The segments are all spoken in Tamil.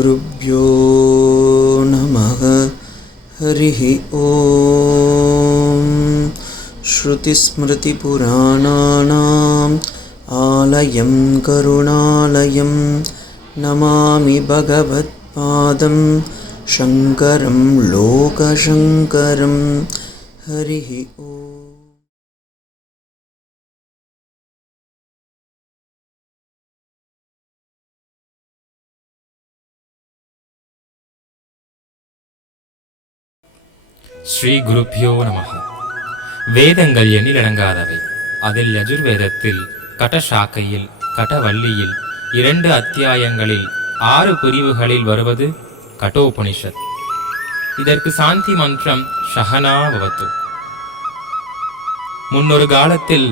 श्रीगुरुभ्यो नमः हरिः ॐ श्रुतिस्मृतिपुराणानाम् आलयं करुणालयं नमामि भगवत्पादं शङ्करं लोकशङ्करं हरिः ॐ ஸ்ரீ குருப்பியோ நமக வேதங்கள் எண்ணிலடங்காதவை அதில் யஜுர்வேதத்தில் கடசாக்கையில் கடவள்ளியில் இரண்டு அத்தியாயங்களில் ஆறு பிரிவுகளில் வருவது கடோபனிஷத் இதற்கு சாந்தி மந்திரம் ஷஹனாபவத்து முன்னொரு காலத்தில்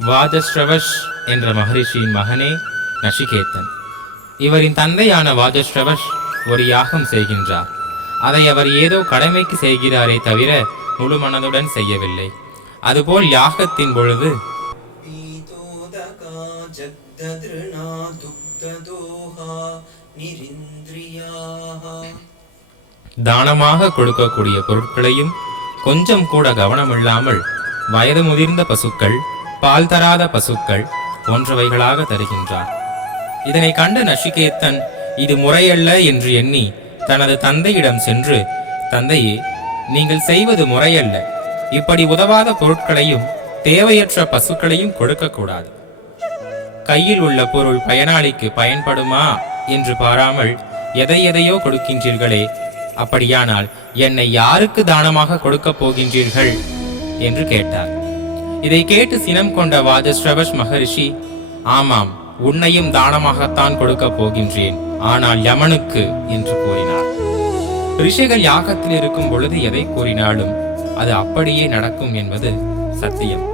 வாதஸ்ரவஷ் என்ற மகரிஷியின் மகனே நஷிகேத்தன் இவரின் தந்தையான வாஜஸ்ரவஷ் ஒரு யாகம் செய்கின்றார். அதை அவர் ஏதோ கடமைக்கு செய்கிறாரே தவிர முழு மனதுடன் செய்யவில்லை. அதுபோல் யாகத்தின் பொழுது தானமாக கொடுக்கக்கூடிய பொருட்களையும் கொஞ்சம் கூட கவனமில்லாமல் வயது முதிர்ந்த பசுக்கள் பால் தராத பசுக்கள் போன்றவைகளாக தருகின்றார். இதனை கண்ட நஷிகேத்தன் இது முறையல்ல என்று எண்ணி தனது தந்தையிடம் சென்று தந்தையே நீங்கள் செய்வது முறையல்ல. இப்படி உதவாத பொருட்களையும் தேவையற்ற பசுக்களையும் கொடுக்கக்கூடாது. கையில் உள்ள பொருள் பயனாளிக்கு பயன்படுமா? என்று பாராமல் எதை எதையோ கொடுக்கின்றீர்களே அப்படியானால் என்னை யாருக்கு தானமாக கொடுக்கப் போகின்றீர்கள்? என்று கேட்டார். இதை கேட்டு சினம் கொண்ட வாஜஸ்ரவஷ் மகரிஷி ஆமாம் உன்னையும் தானமாகத்தான் கொடுக்கப் போகின்றேன். ஆனால் யமனுக்கு என்று கூறினார். ரிஷிகள் யாகத்தில் இருக்கும் பொழுது எதை கூறினாலும் அது அப்படியே நடக்கும் என்பது சத்தியம்.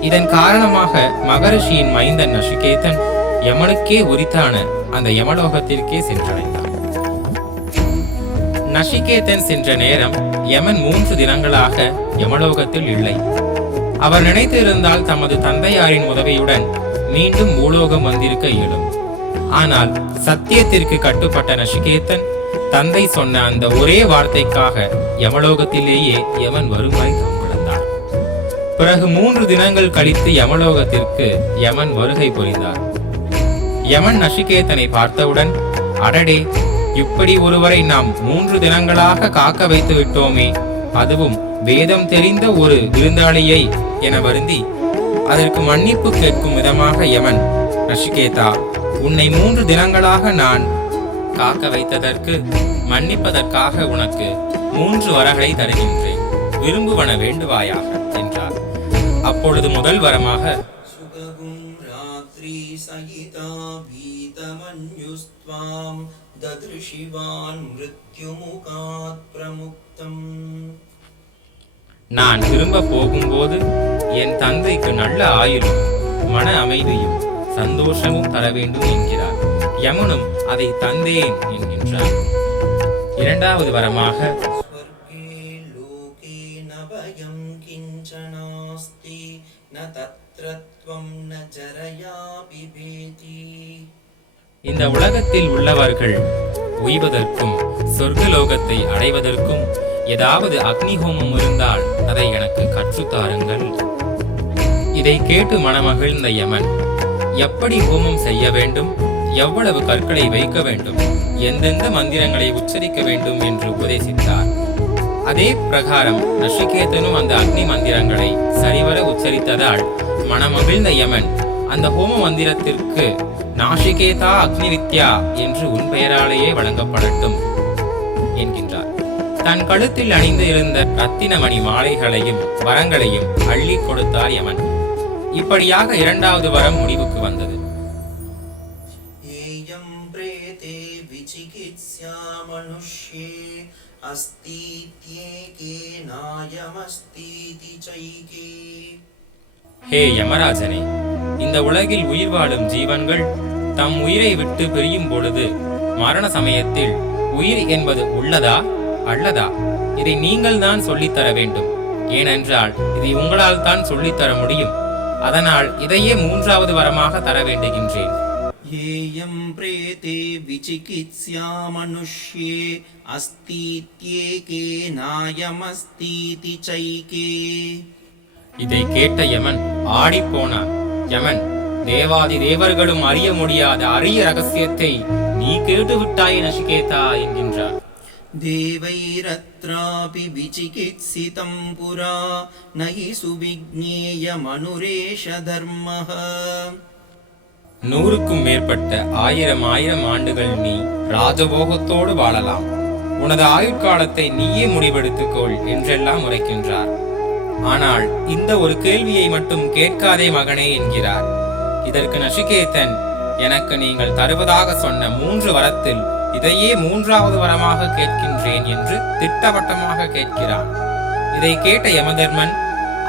இதன் காரணமாக மகரிஷியின் மைந்தன் நஷிகேதன் யமனுக்கே உரித்தான அந்த யமலோகத்திற்கே சென்றடைந்தான். நஷிகேதன் சென்ற நேரம் யமன் மூன்று தினங்களாக யமலோகத்தில் இல்லை. அவர் நினைத்திருந்தால் தமது தந்தையாரின் உதவியுடன் மீண்டும் பூலோகம் வந்திருக்க இயலும். ஆனால் சத்தியத்திற்கு கட்டுப்பட்ட நஷிகேதன் தந்தை சொன்ன அந்த ஒரே வார்த்தைக்காக யமலோகத்திலேயே யமன் வரும் வரை பிறகு மூன்று தினங்கள் கழித்து யமலோகத்திற்கு யமன் வருகை புரிந்தார். யமன் நஷிகேதனை பார்த்தவுடன் அடடே இப்படி ஒருவரை நாம் மூன்று தினங்களாக காக்க வைத்து விட்டோமே அதுவும் வேதம் தெரிந்த ஒரு விருந்தாளியை என வருந்தி அதற்கு மன்னிப்பு கேட்கும் விதமாக யமன் ரஷிகேதா உன்னை மூன்று தினங்களாக நான் காக்க வைத்ததற்கு மன்னிப்பதற்காக உனக்கு மூன்று வரகளை தருகின்றேன். விரும்புவன வேண்டுவாயாக என்றார். அப்பொழுது முதல் வரமாக நான் திரும்ப போகும்போது என் தந்தைக்கு நல்ல ஆயுளும் மன அமைதியும் சந்தோஷமும் தர வேண்டும் என்கிறார். யமனும் அதை தந்தேன் என்கின்றார். இரண்டாவது வரமாக இந்த உலகத்தில் உள்ளவர்கள் உய்வதற்கும் சொர்க்கலோகத்தை அடைவதற்கும் ஏதாவது அக்னிஹோமம் இருந்தால் அதை எனக்கு கற்றுத்தாருங்கள் இதை கேட்டு மனமகிழ்ந்த யமன் எப்படி ஹோமம் செய்ய வேண்டும்? எவ்வளவு கற்களை வைக்க வேண்டும்? எந்தெந்த மந்திரங்களை உச்சரிக்க வேண்டும்? என்று உபதேசித்தார். அதே பிரகாரம் நஷிகேதனும் அந்த அக்னி மந்திரங்களை சரிவர உச்சரித்ததால் மனமகிழ்ந்த யமன் அந்த ஹோம மந்திரத்திற்கு நாஷிகேதா அக்னி வித்யா என்று உன் பெயராலேயே வழங்கப்படட்டும் என்கின்றார். தன் கழுத்தில் அணிந்து இருந்த ரத்தினமணி மாலைகளையும் வரங்களையும் அள்ளி கொடுத்தார் யமன். இப்படியாக இரண்டாவது வரம் முடிவுக்கு வந்தது. ஹே யமராஜனே இந்த உலகில் உயிர் வாழும் ஜீவன்கள் தம் உயிரை விட்டு பிரியும் பொழுது மரண சமயத்தில் உயிர் என்பது உள்ளதா அல்லதா? இதை நீங்கள் தான் சொல்லித்தர வேண்டும். ஏனென்றால் இதை உங்களால் தான் சொல்லித்தர முடியும். அதனால் இதையே மூன்றாவது வரமாக தர வேண்டுகின்றேன் येयं प्रेते विचिकित्स्या मनुष्ये अस्तीत्येके नायमस्तीति चैके இதை கேட்ட யமன் ஆடிப்போனான் யமன் தேவாதி தேவர்களும் அறிய முடியாத அரிய ரகசியத்தை நீ கேட்டு விட்டாய் நசிகேதா என்கின்றார் देवैरत्रापि विचिकित्सितं पुरा न हि सुविज्ञेयमनुरेष धर्मः நூறுக்கும் மேற்பட்ட ஆயிரம் ஆயிரம் ஆண்டுகள் நீ ராஜபோகத்தோடு வாழலாம் உனது ஆயுட்காலத்தை நீயே முடிவெடுத்துக்கொள் என்றெல்லாம் உரைக்கின்றார் ஆனால் இந்த ஒரு கேள்வியை மட்டும் கேட்காதே மகனே என்கிறார் இதற்கு நசிகேதன் எனக்கு நீங்கள் தருவதாக சொன்ன மூன்று வரத்தில் இதையே மூன்றாவது வரமாக கேட்கின்றேன் என்று திட்டவட்டமாக கேட்கிறான் இதை கேட்ட யமதர்மன்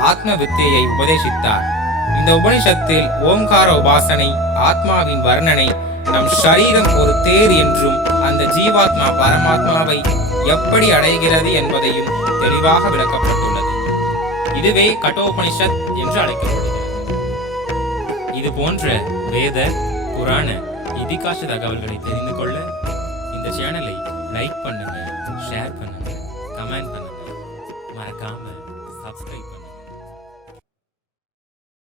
ஆத்ம வித்தியை உபதேசித்தார். இந்த உபனிஷத்தில் ஓம்கார உபாசனை ஆத்மாவின் வர்ணனை நம் சரீரம் ஒரு தேர் என்றும் அந்த ஜீவாத்மா பரமாத்மாவை எப்படி அடைகிறது என்பதையும் தெளிவாக விளக்கப்பட்டுள்ளது. இதுவே கட்டோபனிஷத் என்று அழைக்கப்படுகிறது. இது போன்ற வேத புராண இதிகாச தகவல்களை தெரிந்து கொள்ள இந்த சேனலை லைக் பண்ணுங்க ஷேர் பண்ணுங்க கமெண்ட் பண்ணுங்க. மறக்காம சப்ஸ்கிரைப்